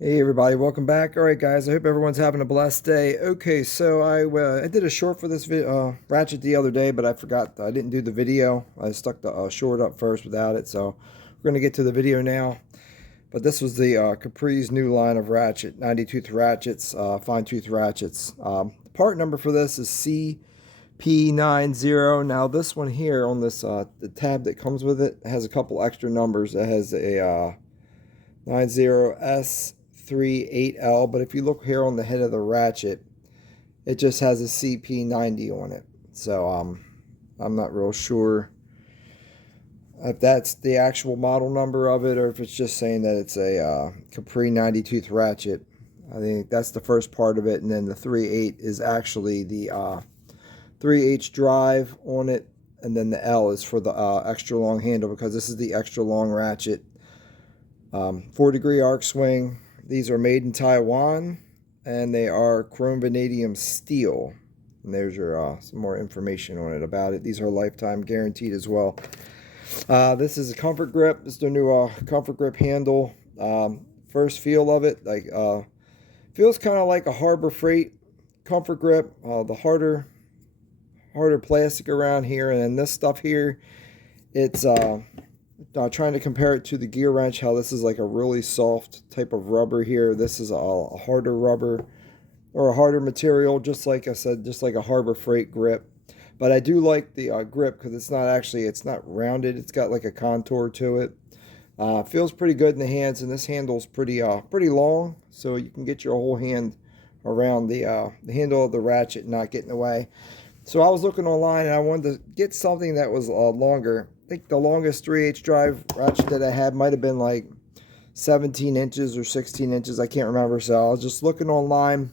Hey everybody, welcome back. All right, guys, I hope everyone's having a blessed day. Okay, so I did a short for this Ratchet the other day, but I forgot I didn't do the video. I stuck the short up first without it, so we're gonna get to the video now. But this was the Capri's new line of ratchet, 90 tooth ratchets, fine tooth ratchets. The part number for this is CP90. Now this one here on this the tab that comes with it has a couple extra numbers. It has a 90S38L, but if you look here on the head of the ratchet, it just has a CP90 on it. So I'm not real sure if that's the actual model number of it or if it's just saying that it's a Capri 90 tooth ratchet. I think that's the first part of it, and then the 3/8 is actually the 3/8 drive on it, and then the L is for the extra long handle because this is the extra long ratchet. 4-degree arc swing. These are made in Taiwan, and they are chrome vanadium steel. And there's your some more information on it about it. These are lifetime guaranteed as well. This is a comfort grip. This is the new comfort grip handle. First feel of it, like feels kind of like a Harbor Freight comfort grip. The harder plastic around here, and then this stuff here, it's trying to compare it to the gear wrench, how this is like a really soft type of rubber here. This is a harder rubber or a harder material, just like I said, just like a Harbor Freight grip. But I do like the grip because it's not rounded. It's got like a contour to it. Feels pretty good in the hands, and this handle's pretty long, so you can get your whole hand around the handle of the ratchet and not get in the way. So I was looking online and I wanted to get something that was longer. I think the longest 3/8 drive ratchet that I had might have been like 17 inches or 16 inches. I can't remember. So I was just looking online,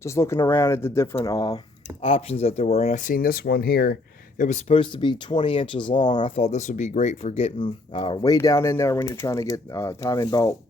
just looking around at the different options that there were. And I seen this one here. It was supposed to be 20 inches long. I thought this would be great for getting way down in there when you're trying to get timing belt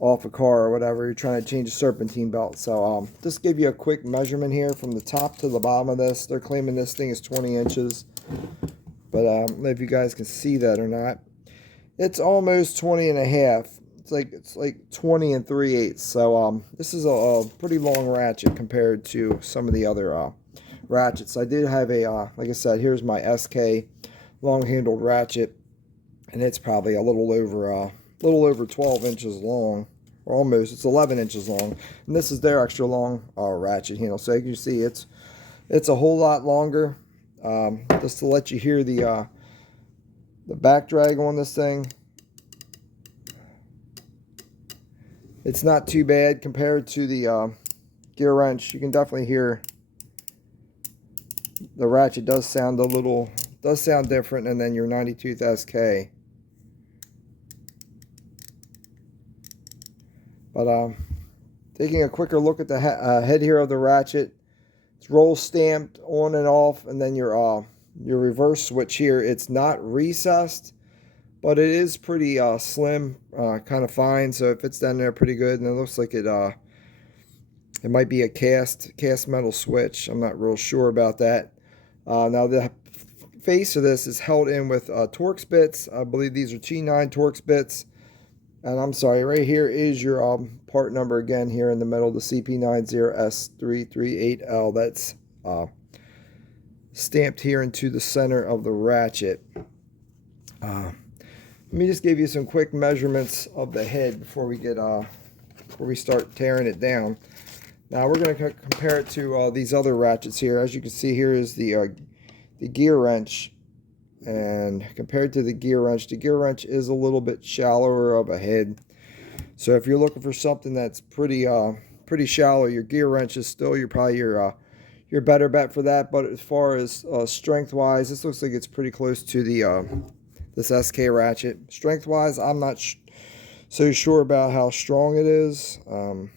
off a car or whatever. You're trying to change a serpentine belt. So just give you a quick measurement here from the top to the bottom of this. They're claiming this thing is 20 inches. But I don't know if you guys can see that or not. It's almost 20 and a half. It's like 20 and 3/8. So this is a pretty long ratchet compared to some of the other ratchets. I did have a like I said, here's my SK long-handled ratchet, and it's probably a little over 12 inches long, or almost. It's 11 inches long, and this is their extra long ratchet handle. So you can see it's a whole lot longer. Just to let you hear the back drag on this thing, it's not too bad compared to the gear wrench. You can definitely hear the ratchet does sound different, and then your 90 tooth SK. But taking a quicker look at the head here of the ratchet, it's roll stamped on and off, and then your reverse switch here. It's not recessed, but it is pretty slim, kind of fine, so it fits down there pretty good. And it looks like it might be a cast metal switch. I'm not real sure about that. Now the face of this is held in with Torx bits. I believe these are T9 Torx bits. And I'm sorry, right here is your part number again here in the middle, the CP90S338L. That's stamped here into the center of the ratchet. Let me just give you some quick measurements of the head before we start tearing it down. Now we're going to compare it to these other ratchets here. As you can see, here is the gear wrench. And compared to the gear wrench is a little bit shallower of a head. So if you're looking for something that's pretty shallow, your gear wrench is still your better bet for that. But as far as strength wise, this looks like it's pretty close to the this SK ratchet. Strength wise, I'm not so sure about how strong it is. We're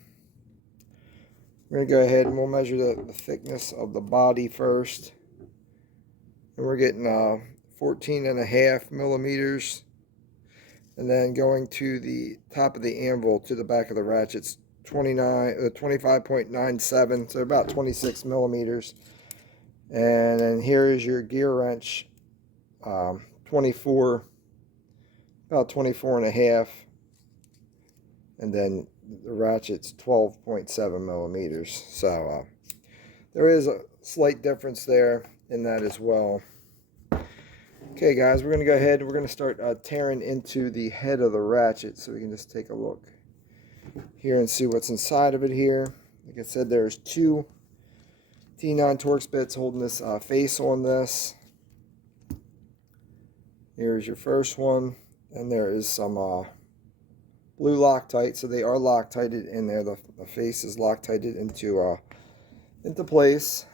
gonna go ahead and we'll measure the thickness of the body first, and we're getting 14.5 millimeters, and then going to the top of the anvil to the back of the ratchet's 25.97, so about 26 millimeters. And then here is your gear wrench, 24, about 24 and a half. and then the ratchet's 12.7 millimeters. So there is a slight difference there in that as well. Okay guys, we're going to go ahead and we're going to start tearing into the head of the ratchet, so we can just take a look here and see what's inside of it here. Like I said, there's two T9 Torx bits holding this face on this. Here's your first one, and there is some blue Loctite, so they are Loctited in there. The face is Loctited into place.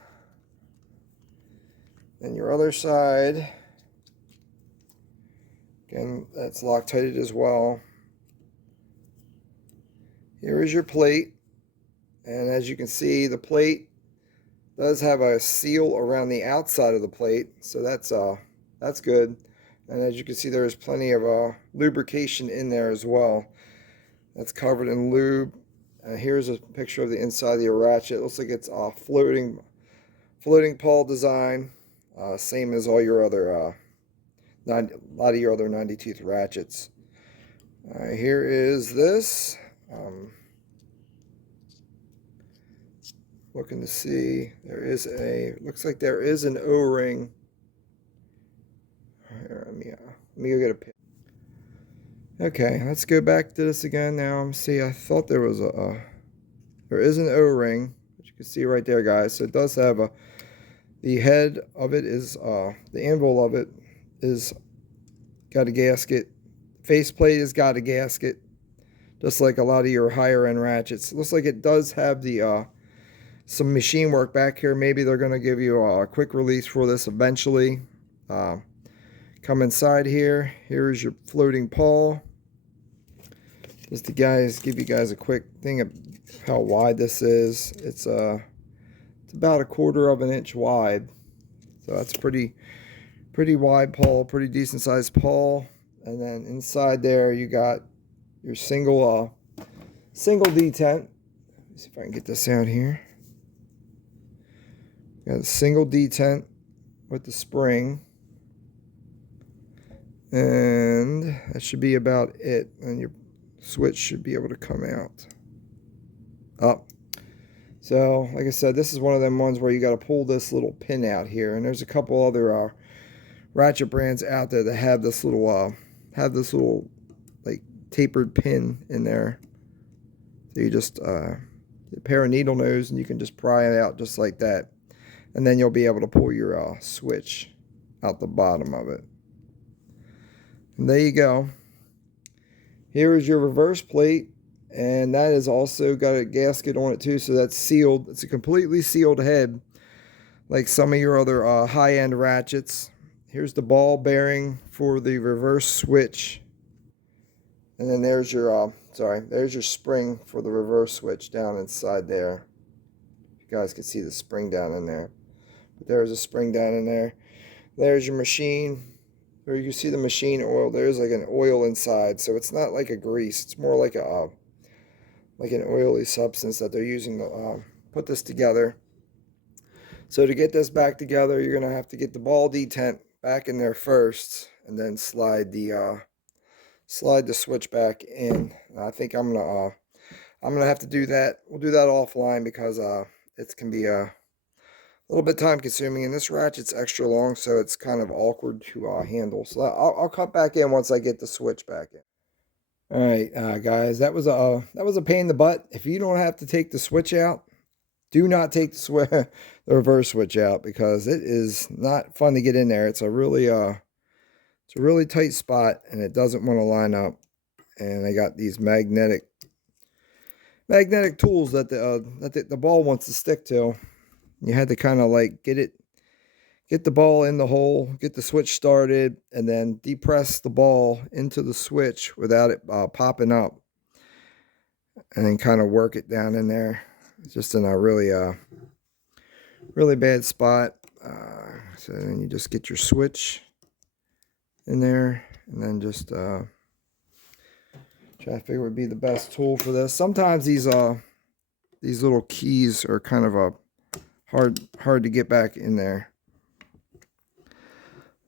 And your other side, again, that's Loctited as well. Here is your plate, and as you can see, the plate does have a seal around the outside of the plate, so that's good. And as you can see, there's plenty of lubrication in there as well. That's covered in lube. Here's a picture of the inside of the ratchet. It looks like it's a floating pawl design, same as all your other a lot of your other 90 tooth ratchets. Here is this. Looking to see, looks like there is an O-ring. Here, let me go get a pin. Okay, let's go back to this again now. See, I thought there was there is an O-ring, which you can see right there, guys. So it does have the head of it is, the anvil of it is got a gasket. Faceplate has got a gasket, just like a lot of your higher end ratchets. It looks like it does have the some machine work back here. Maybe they're going to give you a quick release for this eventually. Come inside here. Here's your floating pawl. Just to give you guys a quick thing of how wide this is. It's about 1/4 of an inch wide. So that's pretty wide pawl, pretty decent sized pawl. And then inside there you got your single detent. Let's see if I can get this out here. Got a single detent with the spring. And that should be about it. And your switch should be able to come out. Up. So, like I said, this is one of them ones where you got to pull this little pin out here. And there's a couple other ratchet brands out there that have this little like tapered pin in there. So you just a pair of needle nose, and you can just pry it out just like that. And then you'll be able to pull your switch out the bottom of it. And there you go. Here is your reverse plate, and that has also got a gasket on it too, so that's sealed. It's a completely sealed head, like some of your other high-end ratchets. Here's the ball bearing for the reverse switch, and then there's your there's your spring for the reverse switch down inside there. You guys can see the spring down in there, but there's a spring down in there. There's your machine. Or you can see the machine oil. There's like an oil inside, so it's not like a grease. It's more like an oily substance that they're using to put this together. So to get this back together, you're gonna have to get the ball detent back in there first, and then slide the switch back in. I think I'm gonna have to do that. We'll do that offline because it can be a little bit time consuming, and this ratchet's extra long, so it's kind of awkward to handle. So I'll cut back in once I get the switch back in. All right, guys, that was a pain in the butt. If you don't have to take the switch out, do not take the reverse switch out, because it is not fun to get in there. It's a really tight spot, and it doesn't want to line up. And I got these magnetic tools that the ball wants to stick to. You had to kind of like get the ball in the hole, get the switch started, and then depress the ball into the switch without it popping up, and then kind of work it down in there. It's just in a really bad spot. So then you just get your switch in there, and then just try to figure what would be the best tool for this. Sometimes these little keys are kind of hard to get back in there.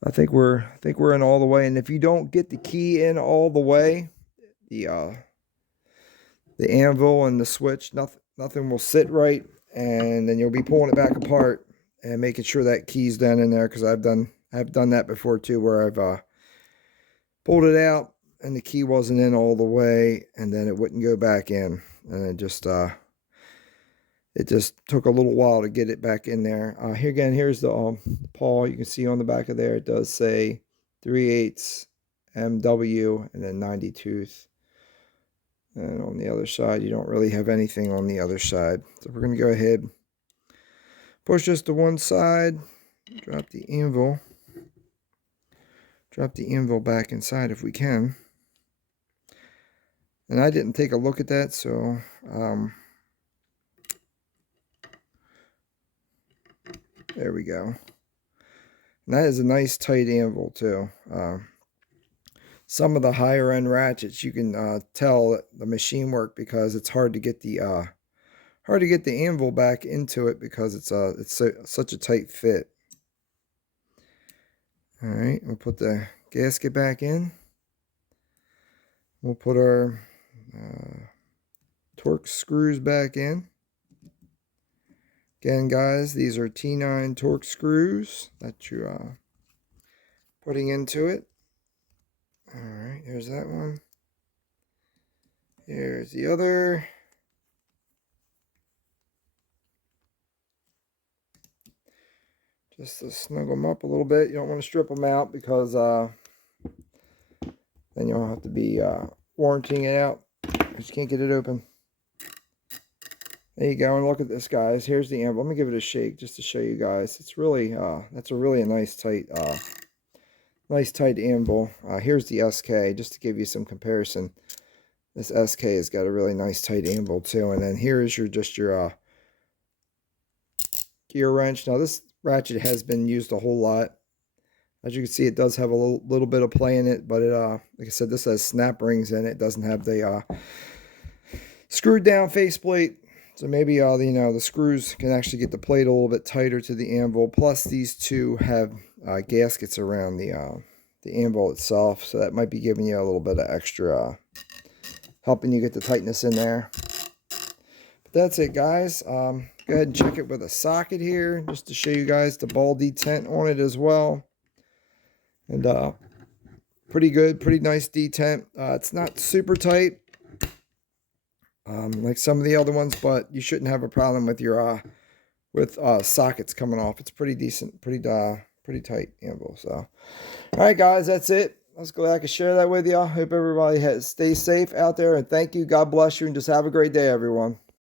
I think we're in all the way, and if you don't get the key in all the way, the the anvil and the switch, nothing will sit right, and then you'll be pulling it back apart and making sure that key's down in there, because I've done that before too, where I've pulled it out and the key wasn't in all the way, and then it wouldn't go back in, and it just took a little while to get it back in there. Here again, here's the pawl. You can see on the back of there, it does say 3/8 MW and then 90 tooth. And on the other side, you don't really have anything on the other side. So we're going to go ahead, push this to one side, drop the anvil back inside if we can. And I didn't take a look at that, so there we go. And that is a nice tight anvil too. Some of the higher end ratchets, you can tell the machine work, because it's hard to get the anvil back into it, because it's such a tight fit. All right, we'll put the gasket back in. We'll put our Torx screws back in. Again, guys, these are T9 Torx screws that you're putting into it. All right, there's that one. Here's the other. Just to snug them up a little bit. You don't want to strip them out, because then you'll have to be warranting it out, because you can't get it open. There you go, and look at this, guys. Here's the anvil. Let me give it a shake just to show you guys. It's really that's a really nice tight anvil. Here's the SK, just to give you some comparison. This SK has got a really nice tight anvil too. And then here's your gear wrench. Now this ratchet has been used a whole lot. As you can see, it does have a little bit of play in it, but it like I said, this has snap rings in it. It doesn't have the screwed down faceplate. So maybe the screws can actually get the plate a little bit tighter to the anvil. Plus these two have gaskets around the anvil itself, so that might be giving you a little bit of extra, helping you get the tightness in there. But that's it, guys. Go ahead and check it with a socket here, just to show you guys the ball detent on it as well. And pretty good, pretty nice detent. It's not super tight, like some of the other ones, but you shouldn't have a problem with your sockets coming off. It's pretty decent, pretty tight anvil. So, all right, guys, that's it. I was glad I could share that with you. I hope everybody stays safe out there, and thank you. God bless you, and just have a great day, everyone.